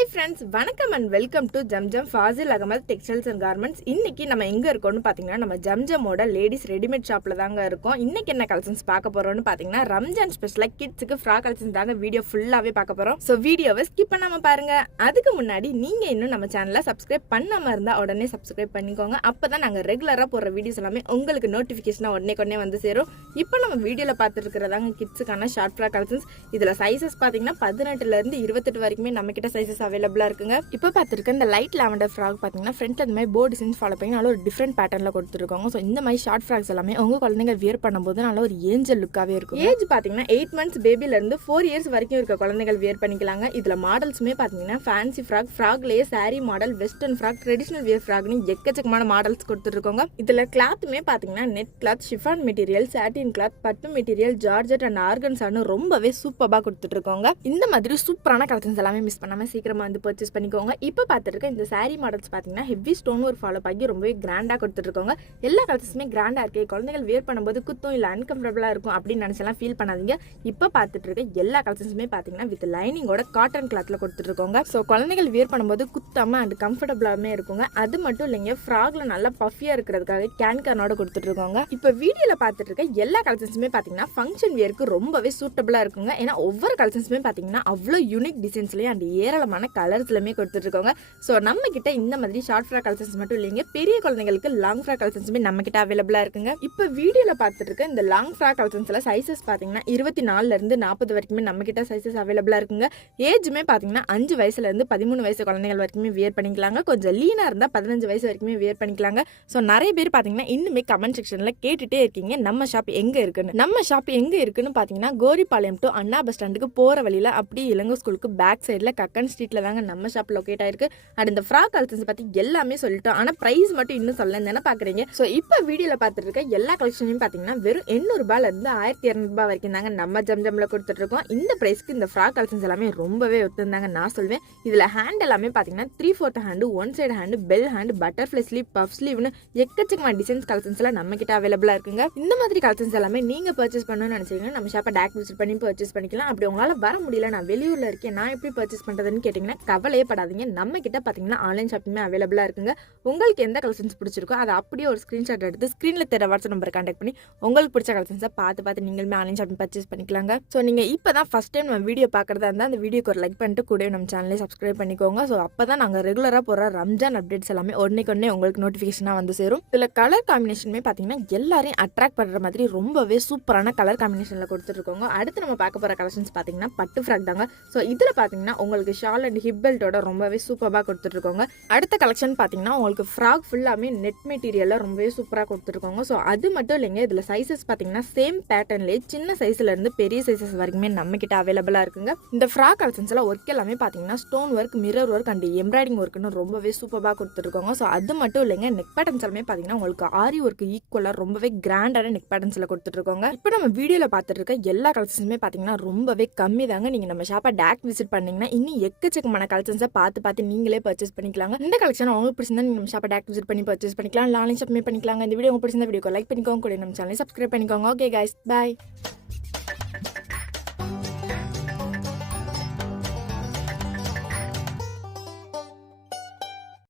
Hi friends, வணக்கம் and welcome to Zamzam Fazil Ahmed textiles and garments. இன்னைக்கு நம்ம எங்கே இருக்கோம்னு பார்த்தீங்கன்னா நம்ம ஜம்ஜமோட லேடிஸ் ரெடிமேட் ஷாப்பில் தாங்க இருக்கோம். இன்னைக்கு என்ன கலெக்ஷன்ஸ் பார்க்க போகிறோம்னு பார்த்தீங்கன்னா ரம்ஜான் ஸ்பெஷலாக கிட்ஸுக்கு ஃப்ராக் கலெக்ஷன்ஸ் தாங்க வீடியோ ஃபுல்லாகவே பார்க்க போகிறோம். ஸோ வீடியோவை ஸ்கிப் பண்ணாமல் பாருங்க. அதுக்கு முன்னாடி நீங்கள் இன்னும் நம்ம சேனலை சப்ஸ்கிரைப் பண்ணாமல் இருந்தால் உடனே சப்ஸ்கிரைப் பண்ணிக்கோங்க. அப்போ தான் நாங்கள் ரெகுலராக போடுற வீடியோஸ் எல்லாமே உங்களுக்கு நோட்டிஃபிகேஷனாக உடனே வந்து சேரும். இப்போ நம்ம வீடியோவில் பார்த்துட்டு இருக்கிறதாங்க கிட்ஸுக்கான ஷார்ட் ஃப்ராக் கலெக்ஷன்ஸ். இதில் சைஸஸ் பார்த்தீங்கன்னா 18லேருந்து 28 வரைக்குமே நம்ம கிட்ட சைஸஸ் அவைலபிளா இருக்குங்க. இப்போ பார்த்துருக்க இந்த லைட் லாவெண்டர் ஃப்ராக் பார்த்தீங்கன்னா ஃப்ரண்ட்ல இந்த மாதிரி போர்டு டிசைன்ஸ் ஃபாலோ பண்ணி நல்ல ஒரு டிஃப்ரெண்ட் பேட்டர்ல கொடுத்துருக்காங்க. ஸோ இந்த மாதிரி ஷார்ட் ஃப்ராக்ஸ் எல்லாமே உங்க குழந்தைங்க வியர் பண்ணும்போது நல்ல ஒரு ஏஞ்சல் லுக்காவே இருக்கும். ஏஜ் பார்த்தீங்கன்னா 8 months பேபில இருந்து 4 years வரைக்கும் இருக்க குழந்தைகள் வியர் பண்ணிக்கலாங்க. இதுல மாடல்ஸுமே பார்த்தீங்கன்னா ஃபேன்சி ஃப்ராக், ஃப்ராக்லேயே sari model, western frock, traditional wear ஃப்ராக்னு எக்கச்சக்கமான மாடல்ஸ் கொடுத்துருக்காங்க. இதுல கிளாத்துமே பார்த்தீங்கன்னா net cloth, chiffon material, satin cloth, பட்டு மெட்டீரியல், ஜார்ஜெட் அண்ட் ஆர்கன்ஸானு ரொம்பவே சூப்பராக கொடுத்துட்டு இருக்காங்க. இந்த மாதிரி சூப்பரான கலெக்ஷன்ஸ் எல்லாமே மிஸ் பண்ணாம சீக்கிரமா வந்து பர்ச்சேஸ் பண்ணிக்கோங்க. இப்போ பார்த்துருக்க இந்த சாரி மாடல்ஸ் பார்த்தீங்கன்னா ஹெவி ஸ்டோன் ஒரு ஃபாலோ பண்ணி ரொம்பவே கிராண்டாக கொடுத்துருக்காங்க. எல்லா கலர்ஸுமே கிராண்டாக இருக்கு. குழந்தைகள் வியர் பண்ணும்போது குத்தும் இல்லை அன்கம்ஃபர்டபுளாக இருக்கும் அப்படின்னு நினச்சலாம் ஃபீல் பண்ணாதீங்க. இப்போ பார்த்துட்டு இருக்க எல்லா கலர்ஸுமே பார்த்தீங்கன்னா வித் லைனிங்கோட காட்டன் கிளாத்ல கொடுத்துருக்காங்க. ஸோ குழந்தைகள் வியர் பண்ணும்போது குத்தாம அண்ட் கம்ஃபர்டபுளாகவே இருக்குங்க. அது மட்டும் இல்லைங்க, ஃப்ராக்ல நல்லா பஃபியா இருக்கிறதுக்காக கேன்கார்னோட கொடுத்துருக்காங்க. இப்போ வீடியோல பார்த்துட்டு இருக்க எல்லா கலெக்ஷன்ஸுமே பார்த்தீங்கன்னா ஃபங்க்ஷன் வியருக்கு ரொம்பவே சூட்டபிளா இருக்குங்க. ஏன்னா ஒவ்வொரு கலெக்ஷன்ஸுமே பார்த்தீங்கன்னா அவ்வளோ யூனிக் டிசைன்ஸ்லயும் அண்ட் ஏராளமான கலர்ஸ்லயுமே கொடுத்துருக்காங்க. ஸோ நம்ம கிட்ட இந்த மாதிரி ஷார்ட் ஃப்ராக் கலெக்ஷன்ஸ் மட்டும் இல்லைங்க, பெரிய குழந்தைங்களுக்கு லாங் ஃப்ராக் கலெக்ஷன்ஸுமே நம்ம கிட்ட அவைலபிளா இருக்குங்க. இப்போ வீடியோல பார்த்துட்டு இருக்க இந்த லாங் ஃப்ராக் கலெக்ஷன்ஸ்ல சைசஸ் பார்த்தீங்கன்னா 24லேருந்து 40 வரைக்குமே நம்ம கிட்ட சைசஸ் அவைலபிளா இருக்குங்க. ஏஜுமே பார்த்தீங்கன்னா 5 வயசுலேருந்து 13 வயசு குழந்தைகள் வரைக்குமே வியர் பண்ணிக்கலாங்க. கொஞ்சம் லீனா இருந்தால் 15 வயசு வரைக்குமே வியர் பண்ணிக்கலாங்க. ஸோ நிறைய பேர் பார்த்தீங்கன்னா இன்னுமே கமெண்ட் செக்ஷன்ல கேட்டுட்டே இருக்கீங்க நம்ம ஷாப் எங்க இருக்குன்னு. நம்ம ஷாப் எங்க இருக்குன்னு பார்த்தீங்கன்னா கோரிப்பாளையம் டு அண்ணா பஸ் ஸ்டாண்டுக்கு போற வழியில அப்படியே இளங்கோ ஸ்கூலுக்கு பேக் சைட்ல கக்கன் ஸ்ட்ரீட்ல தாங்க நம்ம ஷாப் லொகேட் ஆயிருக்கு. அண்ட் இந்த ஃப்ராக் கலெக்ஷன்ஸ் பத்தி எல்லாமே சொல்லிட்டோம். ஆனா பிரைஸ் மட்டும் இன்னும் சொல்லலன்னு பாக்குறீங்க. ஸோ இப்போ வீடியோல பார்த்துட்டு இருக்க எல்லா கலெக்ஷனையும் பார்த்தீங்கன்னா வெறும் 800 ரூபாயில இருந்து 1200 ரூபாய் வரைக்கும் தாங்க நம்ம ஜம்ஜம்ல கொடுத்துட்டு இருக்கோம். இந்த பிரைஸ்க்கு இந்த ஃப்ராக் கலெக்ஷன்ஸ் எல்லாமே ரொம்பவே ஒத்துந்தாங்க நான் சொல்வேன். இதுல ஹேண்ட் எல்லாமே பார்த்தீங்கன்னா 3/4 hand, 1 side hand, bell hand, butterfly sleeve, puff ஸ்லீவ்னு எக்கச்சக்கமான டிசைன்ஸ் கலெக்ஷன்ஸ் எல்லாம் நம்ம கிட்ட அவைலபிளா இருக்குங்க. இந்த மாதிரி கலெக்ஷன்ஸ் எல்லாமே நீங்க பர்ச்சேஸ் பண்ணணும்னு நினைச்சீங்கன்னா நம்ம ஷாப்பை டேரக்ட் விசிட் பண்ணி பர்ச்சேஸ் பண்ணிக்கலாம். அப்படி உங்களால வர முடியல, நான் வெளியூர்ல இருக்கேன், நான் எப்படி பர்ச்சேஸ் பண்றதுன்னு கேட்டீங்கன்னா கவலையே படாதீங்க. நம்ம கிட்ட பாத்தீங்கன்னா ஆன்லைன் ஷாப்பிங் அவைலபிளா இருக்குங்க. உங்களுக்கு எந்த கலெக்ஷன்ஸ் பிடிச்சிருக்கோ அதை அப்படியே ஒரு ஸ்கிரீன்ஷாட் எடுத்து ஸ்கிரீன்ல தெரிய வாட்ஸ்அப் நம்பர் கான்டாக்ட் பண்ணி உங்களுக்கு பிடிச்ச கலெக்ஷன்ஸை பார்த்து நீங்களுமே ஆன்லைன் ஷாப்பிங் பர்ச்சேஸ் பண்ணிக்கலாங்க. ஸோ நீங்க இப்பதான் ஃபர்ஸ்ட் டைம் நம்ம வீடியோ பார்க்கறதா இருந்தால் அந்த வீடியோக்கு ஒரு லைக் பண்ணிட்டு கூட நம்ம சேனலை சப்ஸ்கிரைப் பண்ணிக்கோங்க. ஸோ அப்பதான் நாங்கள் ரெகுலரா போற ரம்ஜான் அப்டேட்ஸ் எல்லாமே உடனே உங்களுக்கு நோட்டிஃபிகேஷனா வந்து சேரும். இதுல கலர் காம்பினேஷனுமே பாத்தீங்கன்னா எல்லாரையும் அட்ராக்ட் பண்ற மாதிரி ரொம்பவே சூப்பரான கலர் காம்பினேஷன்ல கொடுத்துருக்கோங்க. அடுத்து நம்ம பார்க்க போற கலெக்ஷன்ஸ் பாத்தீங்கன்னா பட்டு ஃப்ராக் தாங்க. ஸோ இதுல பாத்தீங்கன்னா உங்களுக்கு ஷால் அண்ட் ஹிப் பெல்ட்டோட ரொம்பவே சூப்பராக கொடுத்துருக்கோங்க. அடுத்த கலெக்ஷன் பார்த்தீங்கன்னா உங்களுக்கு ஃப்ராக் ஃபுல்லாமே நெட் மெட்டீரியல்ல ரொம்பவே சூப்பராக கொடுத்துருக்கோங்க. ஸோ அது மட்டும் இல்லைங்க, இதில் சைஸஸ் பார்த்தீங்கன்னா சேம் பேட்டர்ன்லேயே சின்ன சைஸ்ல இருந்து பெரிய சைஸஸ் வரைக்குமே நம்ம கிட்ட அவைலபிளா இருக்குங்க. இந்த ஃப்ராக் கலெக்ஷன்ஸ்ல ஒர்க் எல்லாமே பார்த்தீங்கன்னா stone work, mirror work and embroidering ஒர்க்னு ரொம்பவே சூப்பராக கொடுத்துருக்கோங்க. ஸோ அது மட்டும் இல்லைங்க, நெக் பேட்டர்ன்ஸ் எல்லாமே பார்த்தீங்கன்னா உங்களுக்கு ஆரி ஒர்க் ஈக்குவலாக ரொம்பவே கிராண்டான நெக் பேட்டர்ன்ஸ்ல கொடுத்துருக்கோங்க. இப்போ நம்ம வீடியோல பார்த்துட்டு இருக்க எல்லா கலெக்ஷன்ஸுமே பார்த்தீங்கன்னா ரொம்பவே கம்மி தாங்க. நீங்க நம்ம ஷாப்பை டேரக்ட் விசிட் பண்ணீங்கன்னா இன்னும் எக்கச்சக்கமான கலெக்ஷன்ஸை பார்த்து நீங்களே பர்ச்சேஸ் பண்ணிக்கலாங்க. இந்த கலெக்ஷன் உங்களுக்கு பிடிச்சிருந்தா நீங்க நம்ம ஷாப்பை டேரக்ட் விசிட் பண்ணி பர்ச்சேஸ் பண்ணிக்கலாம், ஆன்லைன் ஷாப்பிங் பண்ணிக்கலாங்க. இந்த வீடியோ உங்களுக்கு பிடிச்சிருந்தா வீடியோக்கு லைக் பண்ணிக்கோங்க, கூட நம்ம சேனலை சப்ஸ்கிரைப் பண்ணிக்கோங்க. Okay guys, by.